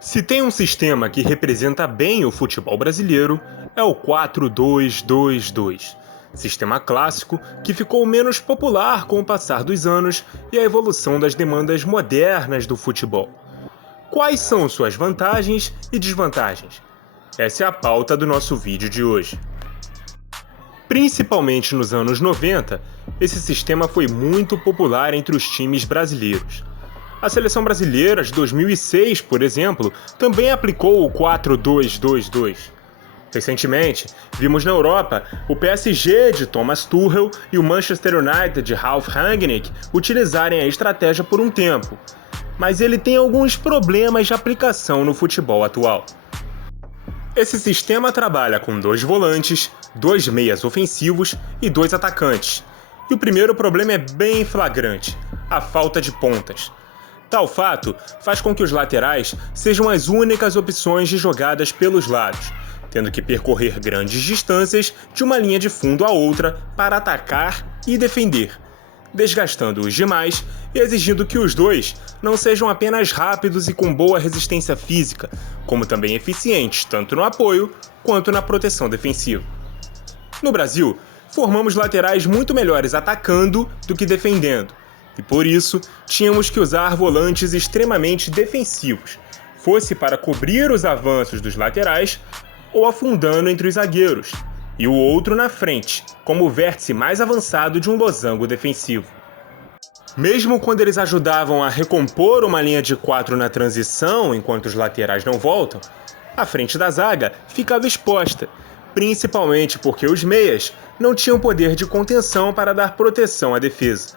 Se tem um sistema que representa bem o futebol brasileiro, é o 4-2-2-2. Sistema clássico que ficou menos popular com o passar dos anos e a evolução das demandas modernas do futebol. Quais são suas vantagens e desvantagens? Essa é a pauta do nosso vídeo de hoje. Principalmente nos anos 90, esse sistema foi muito popular entre os times brasileiros. A seleção brasileira de 2006, por exemplo, também aplicou o 4-2-2-2. Recentemente, vimos na Europa o PSG de Thomas Tuchel e o Manchester United de Ralf Rangnick utilizarem a estratégia por um tempo, mas ele tem alguns problemas de aplicação no futebol atual. Esse sistema trabalha com 2 volantes, 2 meias ofensivos e 2 atacantes. E o primeiro problema é bem flagrante: a falta de pontas. Tal fato faz com que os laterais sejam as únicas opções de jogadas pelos lados, tendo que percorrer grandes distâncias de uma linha de fundo a outra para atacar e defender, desgastando-os demais e exigindo que os dois não sejam apenas rápidos e com boa resistência física, como também eficientes tanto no apoio quanto na proteção defensiva. No Brasil, formamos laterais muito melhores atacando do que defendendo, e por isso tínhamos que usar volantes extremamente defensivos, fosse para cobrir os avanços dos laterais ou afundando entre os zagueiros, e o outro na frente, como o vértice mais avançado de um losango defensivo. Mesmo quando eles ajudavam a recompor uma linha de 4 na transição enquanto os laterais não voltam, a frente da zaga ficava exposta, principalmente porque os meias não tinham poder de contenção para dar proteção à defesa.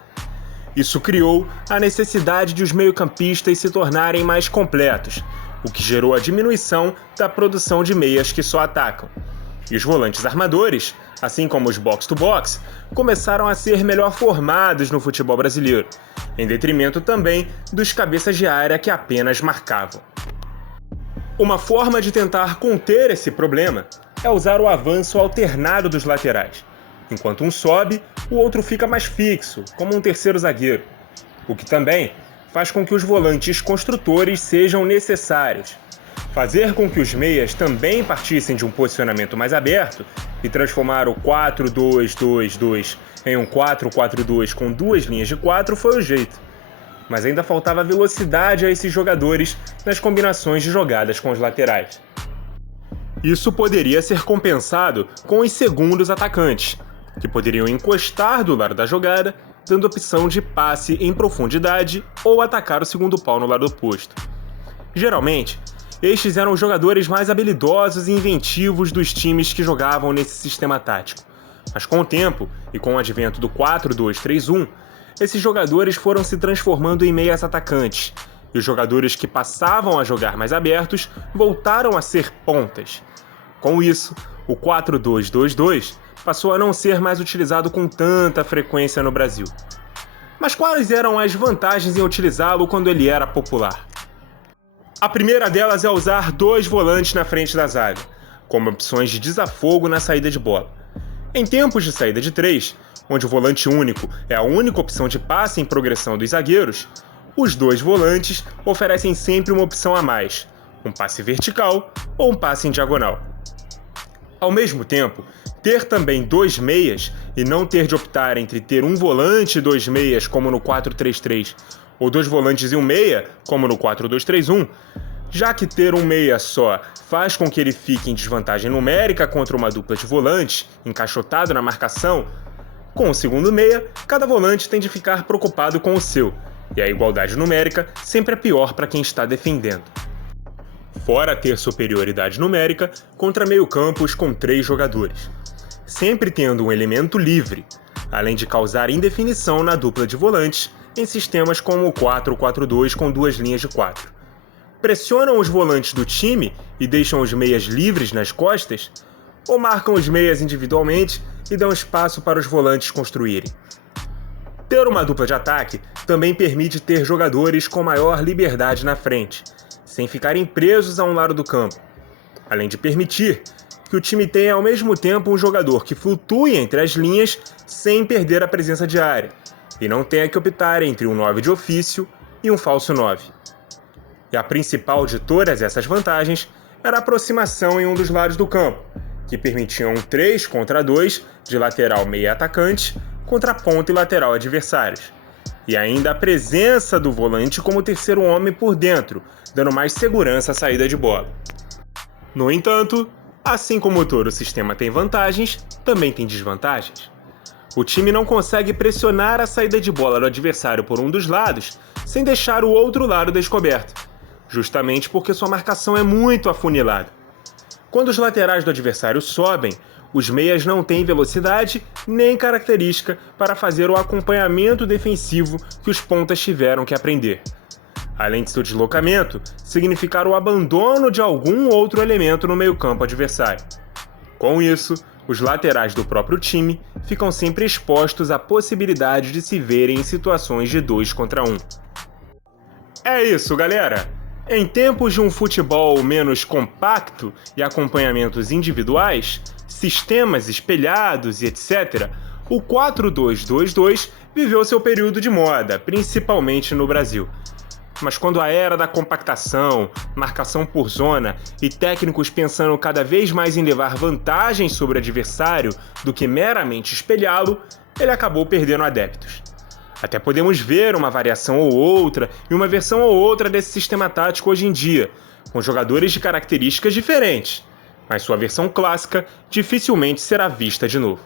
Isso criou a necessidade de os meio-campistas se tornarem mais completos, o que gerou a diminuição da produção de meias que só atacam. E os volantes armadores, assim como os box-to-box, começaram a ser melhor formados no futebol brasileiro, em detrimento também dos cabeças de área que apenas marcavam. Uma forma de tentar conter esse problema é usar o avanço alternado dos laterais. Enquanto um sobe, o outro fica mais fixo, como um terceiro zagueiro, o que também faz com que os volantes construtores sejam necessários. Fazer com que os meias também partissem de um posicionamento mais aberto e transformar o 4-2-2-2 em um 4-4-2 com 2 linhas de 4 foi o jeito. Mas ainda faltava velocidade a esses jogadores nas combinações de jogadas com os laterais. Isso poderia ser compensado com os segundos atacantes, que poderiam encostar do lado da jogada, dando opção de passe em profundidade ou atacar o segundo pau no lado oposto. Geralmente, estes eram os jogadores mais habilidosos e inventivos dos times que jogavam nesse sistema tático. Mas com o tempo, e com o advento do 4-2-3-1, esses jogadores foram se transformando em meias atacantes, e os jogadores que passavam a jogar mais abertos voltaram a ser pontas. Com isso, o 4-2-2-2 passou a não ser mais utilizado com tanta frequência no Brasil. Mas quais eram as vantagens em utilizá-lo quando ele era popular? A primeira delas é usar 2 volantes na frente da zaga, como opções de desafogo na saída de bola. Em tempos de saída de 3, onde o volante único é a única opção de passe em progressão dos zagueiros, os 2 volantes oferecem sempre uma opção a mais, um passe vertical ou um passe em diagonal. Ao mesmo tempo, ter também 2 meias e não ter de optar entre ter um volante e 2 meias, como no 4-3-3, ou 2 volantes e um meia, como no 4-2-3-1, já que ter um meia só faz com que ele fique em desvantagem numérica contra uma dupla de volantes, encaixotado na marcação, com o segundo meia, cada volante tem de ficar preocupado com o seu, e a igualdade numérica sempre é pior para quem está defendendo. Fora ter superioridade numérica contra meio-campos com 3 jogadores, sempre tendo um elemento livre, além de causar indefinição na dupla de volantes em sistemas como o 4-4-2 com 2 linhas de 4. Pressionam os volantes do time e deixam os meias livres nas costas, ou marcam os meias individualmente e dão espaço para os volantes construírem. Ter uma dupla de ataque também permite ter jogadores com maior liberdade na frente, sem ficarem presos a um lado do campo, além de permitir que o time tenha ao mesmo tempo um jogador que flutue entre as linhas sem perder a presença de área, e não tenha que optar entre um 9 de ofício e um falso 9. E a principal de todas essas vantagens era a aproximação em um dos lados do campo, que permitia um 3 contra 2 de lateral meia atacante contra ponta e lateral adversários. E ainda a presença do volante como terceiro homem por dentro, dando mais segurança à saída de bola. No entanto, assim como todo sistema tem vantagens, também tem desvantagens. O time não consegue pressionar a saída de bola do adversário por um dos lados sem deixar o outro lado descoberto, justamente porque sua marcação é muito afunilada. Quando os laterais do adversário sobem, os meias não têm velocidade nem característica para fazer o acompanhamento defensivo que os pontas tiveram que aprender. Além de seu deslocamento, significar o abandono de algum outro elemento no meio-campo adversário. Com isso, os laterais do próprio time ficam sempre expostos à possibilidade de se verem em situações de 2 contra 1. É isso, galera! Em tempos de um futebol menos compacto e acompanhamentos individuais, sistemas espelhados e etc., o 4-2-2-2 viveu seu período de moda, principalmente no Brasil. Mas quando a era da compactação, marcação por zona e técnicos pensando cada vez mais em levar vantagem sobre o adversário do que meramente espelhá-lo, ele acabou perdendo adeptos. Até podemos ver uma variação ou outra e uma versão ou outra desse sistema tático hoje em dia, com jogadores de características diferentes, mas sua versão clássica dificilmente será vista de novo.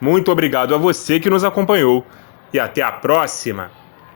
Muito obrigado a você que nos acompanhou e até a próxima!